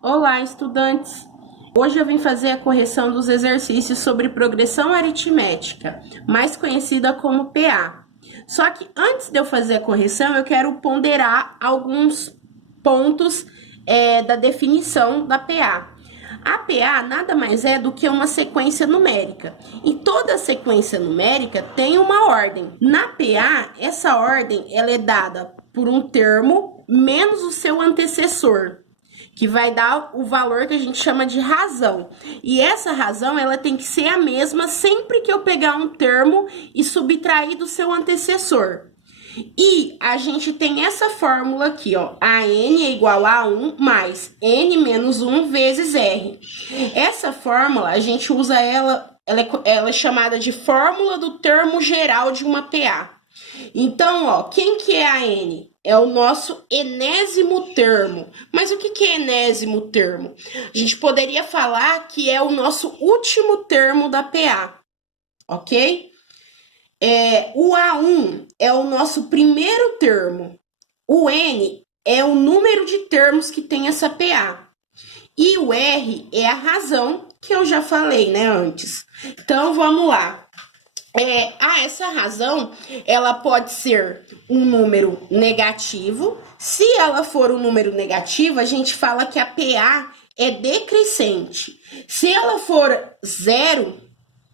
Olá, estudantes! Hoje eu vim fazer a correção dos exercícios sobre progressão aritmética, mais conhecida como PA. Só que antes de eu fazer a correção, eu quero ponderar alguns pontos da definição da PA. A PA nada mais é do que uma sequência numérica. E toda sequência numérica tem uma ordem. Na PA, essa ordem ela é dada por um termo menos o seu antecessor, que vai dar o valor que a gente chama de razão. E essa razão, ela tem que ser a mesma sempre que eu pegar um termo e subtrair do seu antecessor. E a gente tem essa fórmula aqui, ó, AN é igual a 1 mais N menos 1 vezes R. Essa fórmula, a gente usa ela é chamada de fórmula do termo geral de uma PA. Então, ó, quem que é a N? É o nosso enésimo termo. Mas o que é enésimo termo? A gente poderia falar que é o nosso último termo da PA, ok? O A1 é o nosso primeiro termo. O N é o número de termos que tem essa PA. E o R é a razão que eu já falei, né, antes. Então, vamos lá. Essa razão, ela pode ser um número negativo. Se ela for um número negativo, a gente fala que a PA é decrescente. Se ela for zero,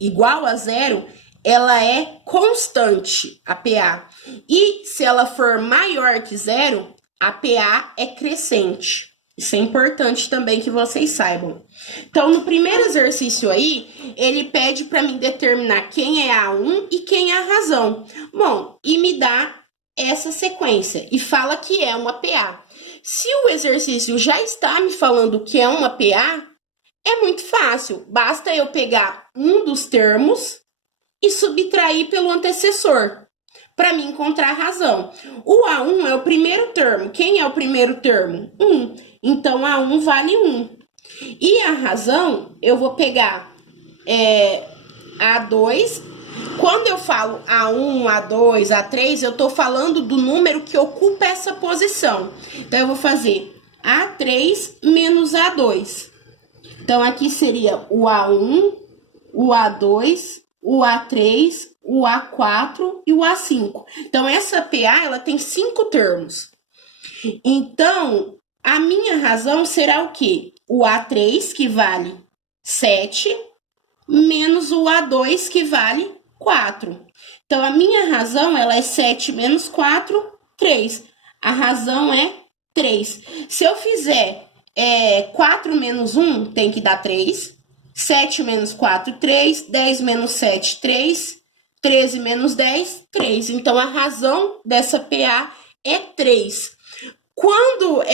igual a zero, ela é constante, a PA. E se ela for maior que zero, a PA é crescente. Isso é importante também que vocês saibam. Então, no primeiro exercício aí, ele pede para mim determinar quem é A1 e quem é a razão. Bom, e me dá essa sequência e fala que é uma PA. Se o exercício já está me falando que é uma PA, é muito fácil. Basta eu pegar um dos termos e subtrair pelo antecessor para me encontrar a razão. O A1 é o primeiro termo. Quem é o primeiro termo? 1. Então, A1 vale 1. E a razão, eu vou pegar A2. Quando eu falo A1, A2, A3, eu estou falando do número que ocupa essa posição. Então, eu vou fazer A3 menos A2. Então, aqui seria o A1, o A2, o A3, o A4 e o A5. Então, essa PA, ela tem 5 termos. Então, a minha razão será o quê? O A3, que vale 7, menos o A2, que vale 4. Então, a minha razão, ela é 7 menos 4, 3. A razão é 3. Se eu fizer 4 menos 1, tem que dar 3. 7 menos 4, 3. 10 menos 7, 3. 13 menos 10, 3. Então, a razão dessa PA é 3. Quando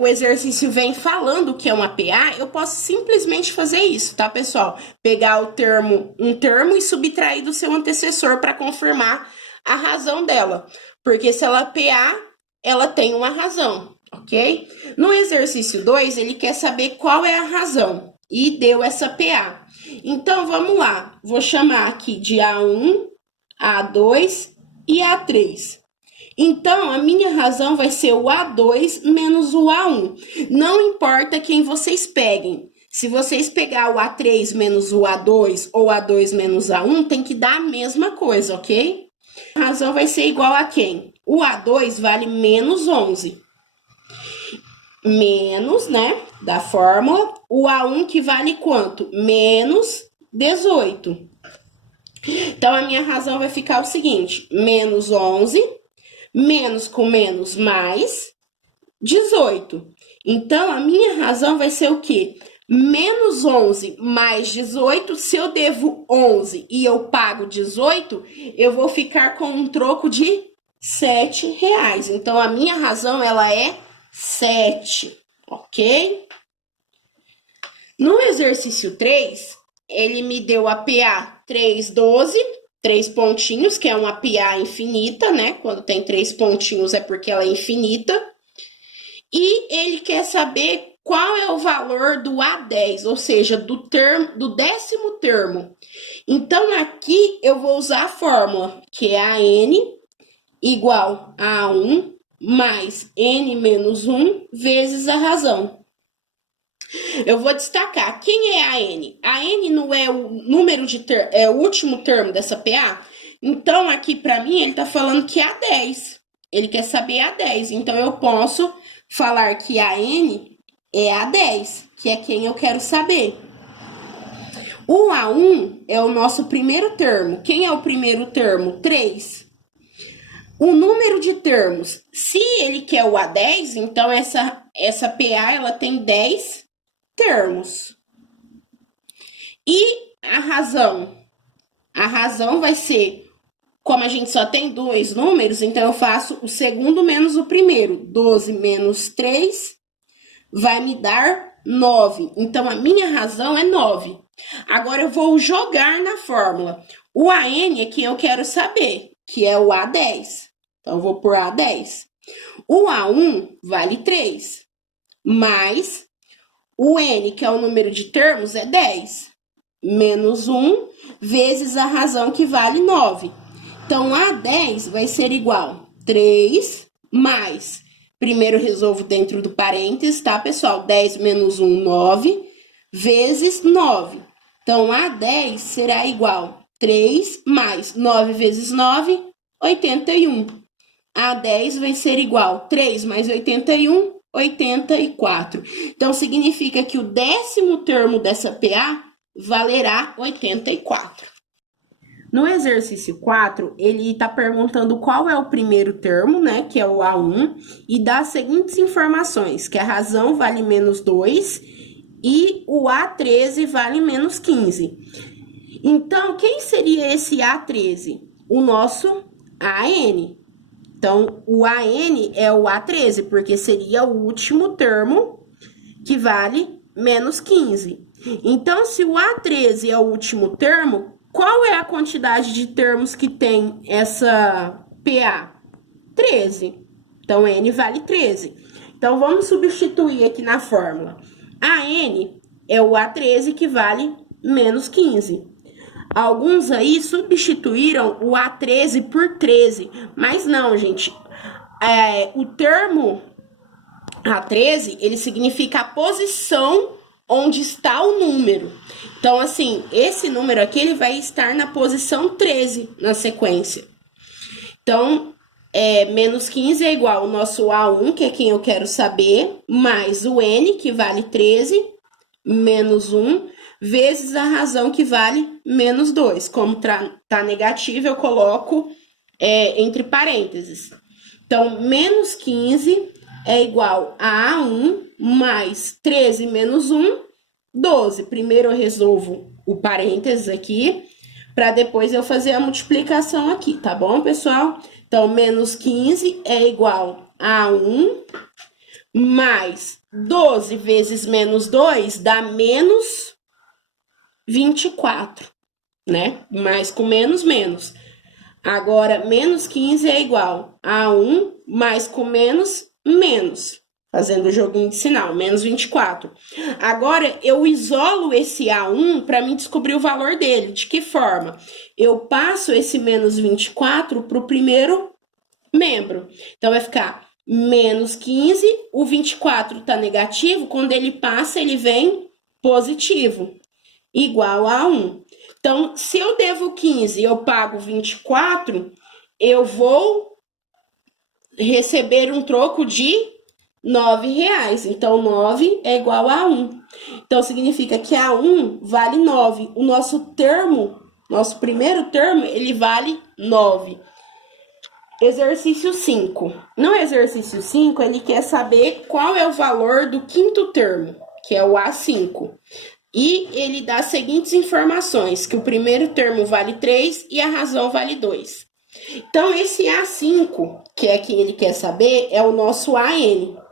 o exercício vem falando que é uma PA, eu posso simplesmente fazer isso, tá, pessoal? Pegar um termo e subtrair do seu antecessor para confirmar a razão dela. Porque se ela é PA, ela tem uma razão, ok? No exercício 2, ele quer saber qual é a razão e deu essa PA. Então, vamos lá. Vou chamar aqui de A1, A2 e A3. Então, a minha razão vai ser o A2 menos o A1. Não importa quem vocês peguem. Se vocês pegar o A3 menos o A2 ou A2 menos A1, tem que dar a mesma coisa, ok? A razão vai ser igual a quem? O A2 vale menos 11. Menos, né, da fórmula. O A1 que vale quanto? Menos 18. Então, a minha razão vai ficar o seguinte. Menos 11... menos com menos mais 18. Então, a minha razão vai ser o quê? Menos 11 mais 18, se eu devo 11 e eu pago 18, eu vou ficar com um troco de R$7. Então, a minha razão, ela é 7, ok? No exercício 3, ele me deu a PA 312, 3 pontinhos, que é uma PA infinita, né? Quando tem 3 pontinhos é porque ela é infinita. E ele quer saber qual é o valor do A10, ou seja, do 10º termo. Então, aqui eu vou usar a fórmula, que é a N igual a 1 mais N menos 1 vezes a razão. Eu vou destacar quem é a N. A N não é o número de é o último termo dessa PA? Então, aqui para mim, ele está falando que é a 10. Ele quer saber a 10. Então, eu posso falar que a N é a 10, que é quem eu quero saber. O A1 é o nosso primeiro termo. Quem é o primeiro termo? 3. O número de termos, se ele quer o A10, então essa PA ela tem 10 termos. E a razão? A razão vai ser, como a gente só tem 2 números, então eu faço o segundo menos o primeiro. 12 menos 3 vai me dar 9. Então, a minha razão é 9. Agora, eu vou jogar na fórmula. O AN é que eu quero saber, que é o A10. Então, eu vou por A10. O A1 vale 3, mais o N, que é o número de termos, é 10. Menos 1 vezes a razão, que vale 9. Então, A10 vai ser igual a 3 mais... Primeiro, resolvo dentro do parênteses, tá, pessoal? 10 menos 1, 9, vezes 9. Então, A10 será igual a 3 mais 9 vezes 9, 81. A10 vai ser igual a 3 mais 81, 84. Então, significa que o 10º termo dessa PA valerá 84. No exercício 4, ele está perguntando qual é o primeiro termo, né, que é o A1, e dá as seguintes informações, que a razão vale menos 2 e o A13 vale menos 15. Então, quem seria esse A13? O nosso AN. Então, o AN é o A13, porque seria o último termo que vale menos 15. Então, se o A13 é o último termo, qual é a quantidade de termos que tem essa PA? 13. Então, N vale 13. Então, vamos substituir aqui na fórmula. A N é o A13 que vale menos 15. Alguns aí substituíram o A13 por 13. Mas não, gente. O termo A13, ele significa a posição onde está o número. Então, assim, esse número aqui, ele vai estar na posição 13 na sequência. Então, menos 15 é igual ao nosso A1, que é quem eu quero saber, mais o N, que vale 13, menos 1, vezes a razão, que vale menos 2. Como tá negativo, eu coloco entre parênteses. Então, menos 15 é igual a A1 mais 13 menos 1, 12. Primeiro eu resolvo o parênteses aqui, para depois eu fazer a multiplicação aqui, tá bom, pessoal? Então, menos 15 é igual a 1 mais 12 vezes menos 2 dá menos 24, né? Mais com menos, menos. Agora, menos 15 é igual a 1 mais com menos, menos. Fazendo o joguinho de sinal, menos 24. Agora, eu isolo esse A1 para mim descobrir o valor dele. De que forma? Eu passo esse menos 24 para o primeiro membro. Então, vai ficar menos 15. O 24 está negativo. Quando ele passa, ele vem positivo. Igual a 1. Então, se eu devo 15 e eu pago 24, eu vou receber um troco de R$9. Então, 9 é igual a 1. Então, significa que a 1 vale 9. O nosso termo, nosso primeiro termo, ele vale 9. Exercício 5. No exercício 5, ele quer saber qual é o valor do quinto termo, que é o A5. E ele dá as seguintes informações, que o primeiro termo vale 3 e a razão vale 2. Então, esse A5, que é quem ele quer saber, é o nosso AN.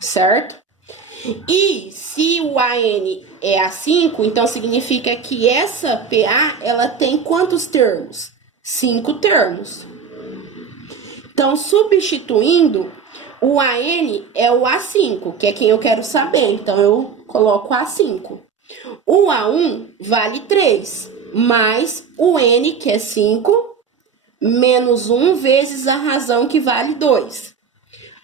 Certo? E se o AN é A5, então significa que essa PA, ela tem quantos termos? 5 termos. Então, substituindo, o AN é o A5, que é quem eu quero saber. Então, eu coloco A5. O A1 vale 3, mais o N, que é 5, menos 1 vezes a razão, que vale 2.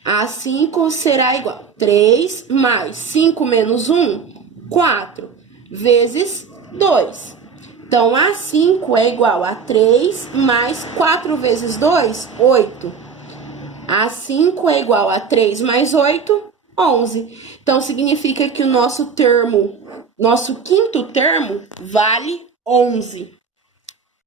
A5 será igual a 3 mais 5 menos 1, 4, vezes 2. Então, A5 é igual a 3 mais 4 vezes 2, 8. A5 é igual a 3 mais 8, 11. Então, significa que o nosso quinto termo vale 11.